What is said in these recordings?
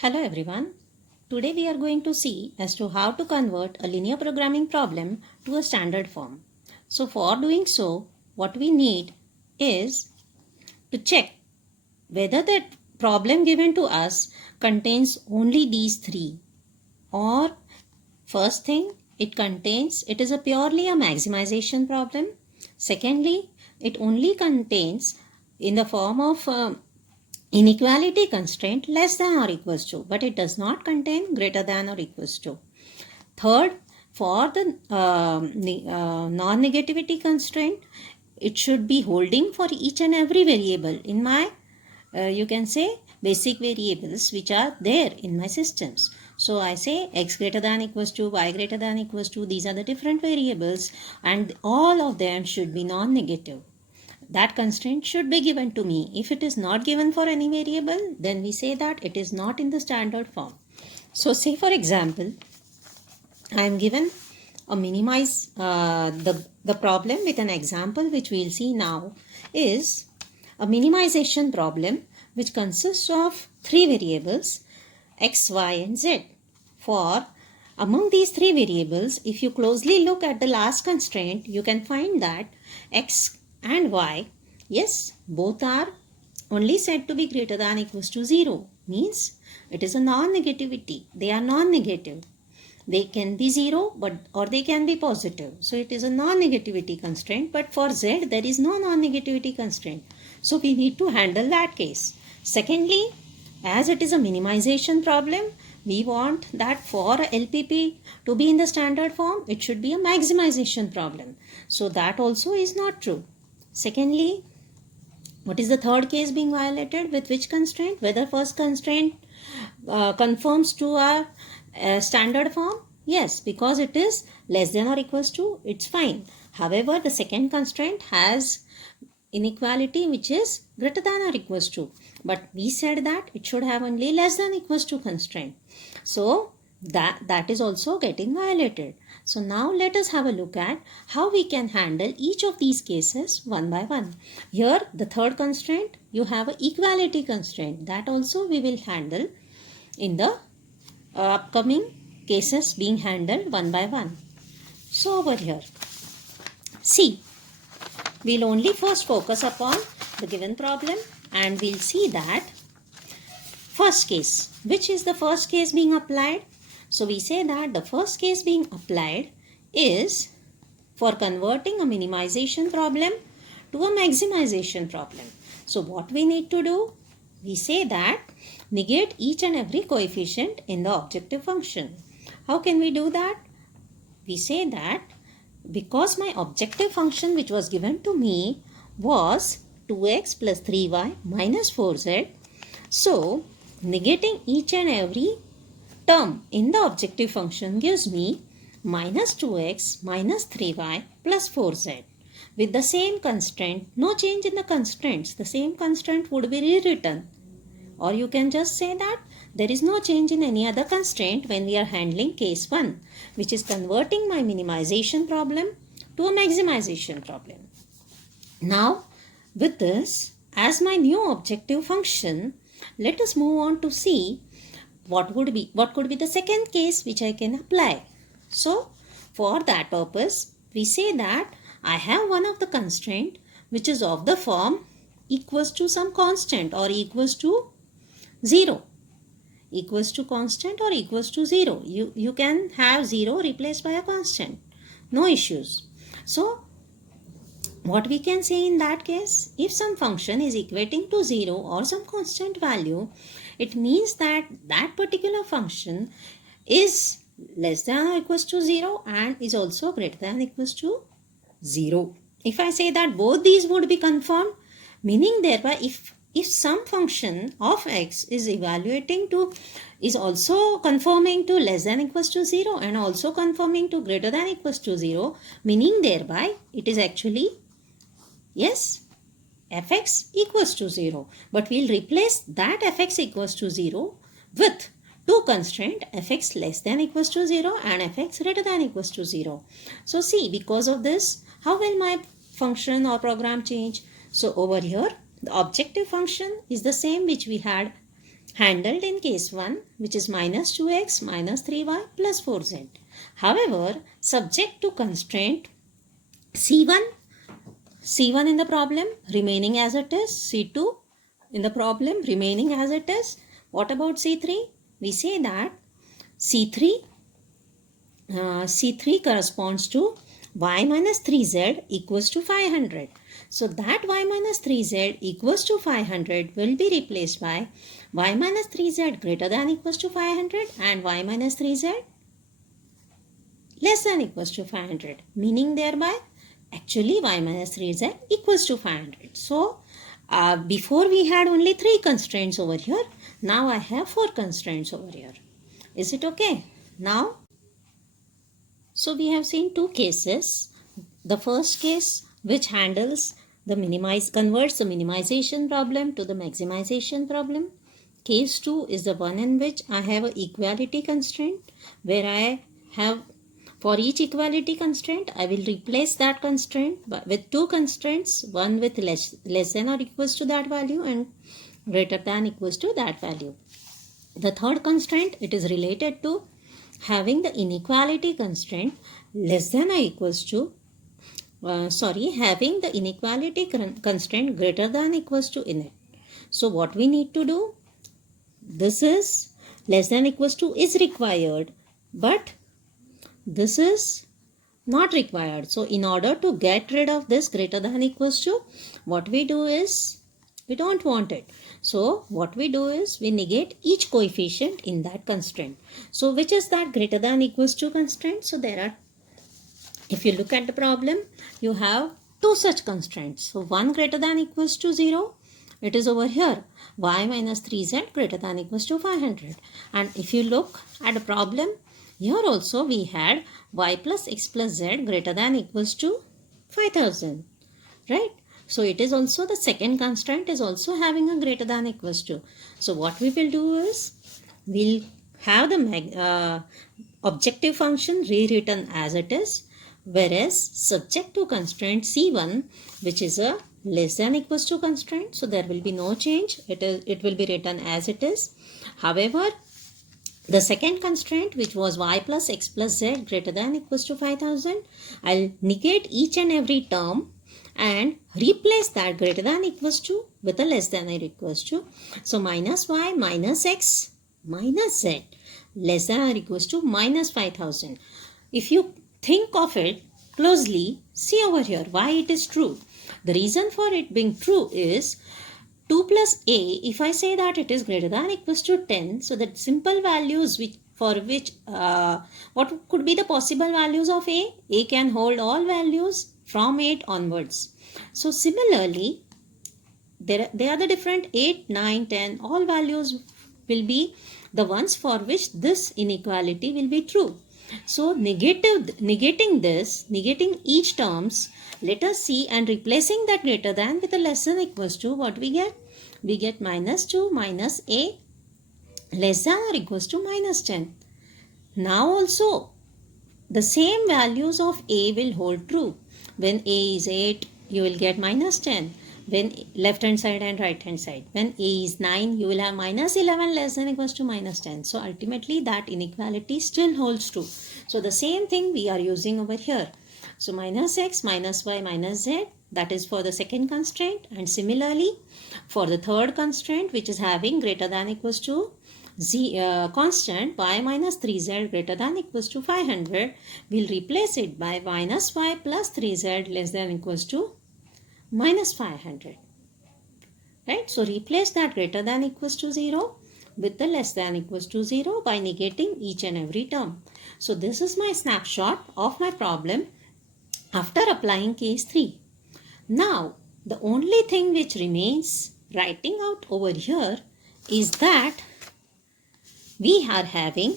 Hello everyone. Today we are going to see as to how to convert a linear programming problem to a standard form. So for doing so, what we need is to check whether the problem given to us contains only these three, or first thing, it is a purely a maximization problem. Secondly, it only contains in the form of inequality constraint less than or equals to, but it does not contain greater than or equals to. Third, for the non-negativity constraint, it should be holding for each and every variable in my, you can say, basic variables which are there in my systems. So I say x greater than equals to, y greater than equals to, these are the different variables and all of them should be non-negative. That constraint should be given to me. If it is not given for any variable, then we say that it is not in the standard form. So say for example, I am given a minimize the problem with an example which we will see now is a minimization problem which consists of three variables x, y and z. For among these three variables, if you closely look at the last constraint, you can find that x and y, yes, both are only said to be greater than equals to 0. Means it is a non-negativity. They are non-negative. They can be 0 or they can be positive. So it is a non-negativity constraint. But for z, there is no non-negativity constraint. So we need to handle that case. Secondly, as it is a minimization problem, we want that for LPP to be in the standard form, it should be a maximization problem. So that also is not true. Secondly, what is the third case being violated? With which constraint? Whether first constraint conforms to our standard form? Yes, because it is less than or equals to, it's fine. However, the second constraint has inequality which is greater than or equals to. But we said that it should have only less than equals to constraint. So that is also getting violated. So now let us have a look at how we can handle each of these cases one by one. Here the third constraint, you have an equality constraint. That also we will handle in the upcoming cases being handled one by one. So over here, see, we'll only first focus upon the given problem and we'll see that first case. Which is the first case being applied? So we say that the first case being applied is for converting a minimization problem to a maximization problem. So what we need to do? We say that negate each and every coefficient in the objective function. How can we do that? We say that because my objective function which was given to me was 2x plus 3y minus 4z. So negating each and every term in the objective function gives me minus 2x minus 3y plus 4z. With the same constraint, no change in the constraints, the same constraint would be rewritten. Or you can just say that there is no change in any other constraint when we are handling case 1, which is converting my minimization problem to a maximization problem. Now, with this as my new objective function, let us move on to see what could be the second case which I can apply. So, for that purpose, we say that I have one of the constraint which is of the form equals to some constant or equals to 0. Equals to constant or equals to 0. You can have 0 replaced by a constant. No issues. So, what we can say in that case, if some function is equating to 0 or some constant value, it means that that particular function is less than or equals to 0 and is also greater than or equals to 0. If I say that both these would be confirmed, meaning thereby if some function of x is also conforming to less than equals to 0 and also conforming to greater than equals to 0, meaning thereby it is actually, yes, fx equals to 0. But we'll replace that fx equals to 0 with two constraint fx less than equals to 0 and fx greater than equals to 0. So see, because of this, how will my function or program change? So over here, the objective function is the same which we had handled in case 1, which is minus 2x minus 3y plus 4z. However, subject to constraint C1 in the problem remaining as it is, C2 in the problem remaining as it is. What about C3? We say that C3 corresponds to y minus 3z equals to 500. So that y minus 3z equals to 500 will be replaced by y minus 3z greater than equals to 500 and y minus 3z less than equals to 500, meaning thereby actually y minus 3z equals to 500. So before we had only 3 constraints over here. Now I have 4 constraints over here. Is it okay? Now, so we have seen 2 cases. The first case, which handles converts the minimization problem to the maximization problem. Case 2 is the one in which I have an equality constraint, where I have, for each equality constraint, I will replace that constraint with 2 constraints, one with less than or equals to that value and greater than equals to that value. The third constraint, it is related to having the inequality constraint less than or equals to having the inequality constraint greater than equals to in it. So what we need to do, this is less than equals to is required, but this is not required. So in order to get rid of this greater than equals to, what we do is, we don't want it. So what we do is, we negate each coefficient in that constraint. So which is that greater than equals to constraint? So there are, if you look at the problem, you have 2 such constraints. So one greater than equals to 0, it is over here, y minus 3z greater than equals to 500. And if you look at the problem, here also we had y plus x plus z greater than equals to 5000, right? So it is also, the second constraint is also having a greater than equals to. So what we will do is, we'll have the objective function rewritten as it is, whereas subject to constraint C1, which is a less than equals to constraint, so there will be no change. It will be written as it is. However, the second constraint, which was y plus x plus z greater than equals to 5000, I'll negate each and every term and replace that greater than equals to with a less than or equals to. So minus y minus x minus z less than or equals to minus 5000. If you think of it closely, see over here why it is true. The reason for it being true is 2 plus a, if I say that it is greater than equals to 10, so the simple values what could be the possible values of a? A can hold all values from 8 onwards. So similarly, they are the different 8, 9, 10, all values will be the ones for which this inequality will be true. So negating each terms, let us see, and replacing that greater than with a less than equals to, what we get? We get minus 2 minus a less than or equals to minus 10. Now also the same values of a will hold true. When a is 8, you will get minus 10. When left hand side and right hand side. When a is 9, you will have minus 11 less than equals to minus 10. So ultimately that inequality still holds true. So the same thing we are using over here. So minus x minus y minus z, that is for the second constraint. And similarly for the third constraint, which is having greater than equals to constant y minus 3z greater than equals to 500, we'll replace it by minus y plus 3z less than equals to minus 500, right? So replace that greater than equals to 0 with the less than equals to 0 by negating each and every term. So this is my snapshot of my problem after applying case 3. Now the only thing which remains writing out over here is that we are having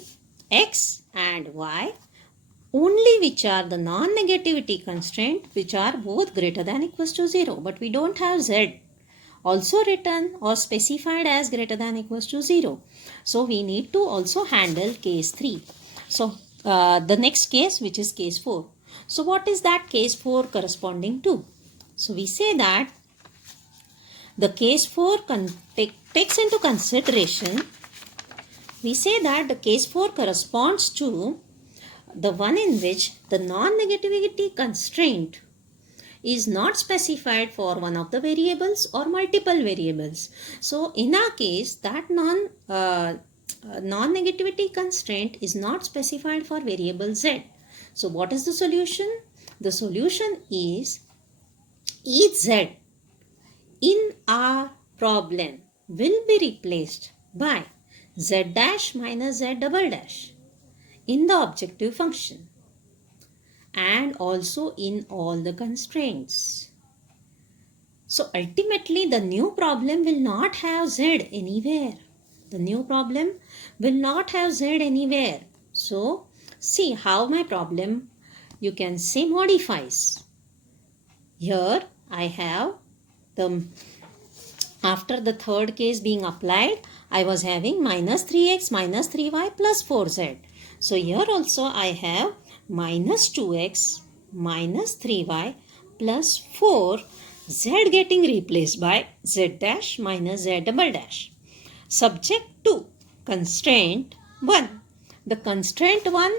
x and y only which are the non-negativity constraint, which are both greater than equals to 0. But we don't have z also written or specified as greater than equals to 0. So we need to also handle case 3. So the next case, which is case 4. So what is that case 4 corresponding to? So we say that the case 4 takes into consideration, we say that the case 4 corresponds to the one in which the non-negativity constraint is not specified for one of the variables or multiple variables. So in our case, that non-negativity constraint is not specified for variable z. So what is the solution? The solution is each z in our problem will be replaced by z dash minus z double dash in the objective function and also in all the constraints. So ultimately the new problem will not have z anywhere. The new problem will not have z anywhere. So see how my problem, you can say, modifies. Here I have after the third case being applied, I was having minus 3x minus 3y plus 4z. So here also I have minus 2x minus 3y plus 4, z getting replaced by z dash minus z double dash. Subject to constraint 1. The constraint 1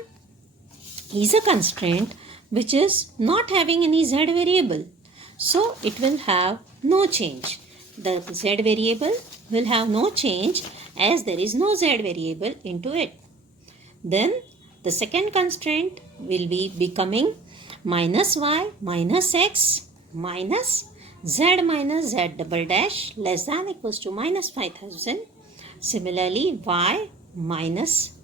is a constraint which is not having any z variable. So it will have no change. The z variable will have no change as there is no z variable into it. Then the second constraint will be becoming minus y minus x minus z minus z double dash less than equals to minus 5000. Similarly, y minus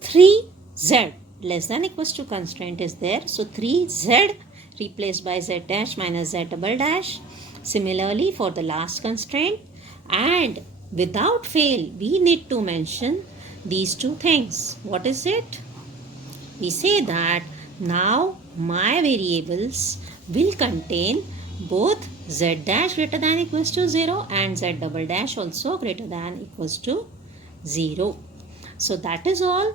3z less than equals to constraint is there. So 3z replaced by z dash minus z double dash. Similarly for the last constraint, and without fail we need to mention these two things. What is it? We say that now my variables will contain both z dash greater than equals to 0 and z double dash also greater than equals to 0. So that is all,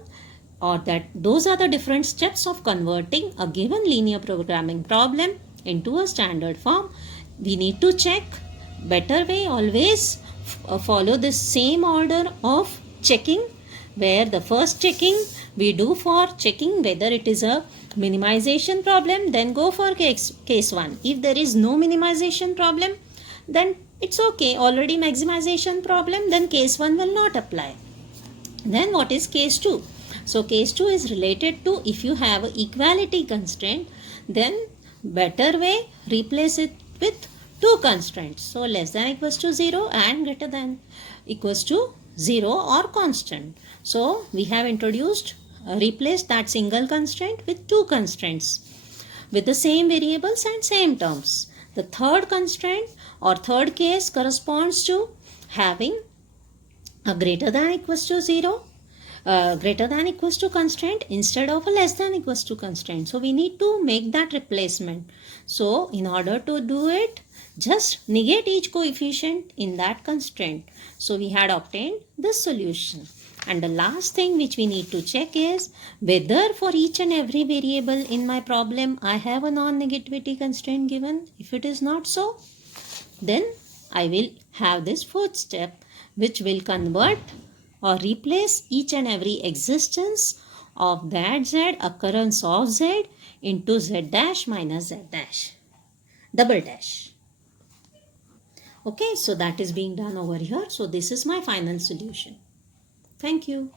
or those are the different steps of converting a given linear programming problem into a standard form. We need to check. Better way, always follow this same order of checking, where the first checking we do for checking whether it is a minimization problem, then go for case 1. If there is no minimization problem, then it's okay, already maximization problem, then case 1 will not apply. Then what is case 2? So case 2 is related to if you have an equality constraint, then better way, replace it with two constraints. So less than equals to 0 and greater than equals to 0 or constant. So we have replaced that single constraint with two constraints with the same variables and same terms. The third constraint or third case corresponds to having a greater than equals to 0, greater than equals to constraint instead of a less than equals to constraint. So we need to make that replacement. So in order to do it, just negate each coefficient in that constraint. So we had obtained this solution. And the last thing which we need to check is whether for each and every variable in my problem I have a non-negativity constraint given. If it is not so, then I will have this fourth step which will convert or replace each and every existence of that z, occurrence of z, into z dash minus z dash double dash. Okay, so that is being done over here. So this is my final solution. Thank you.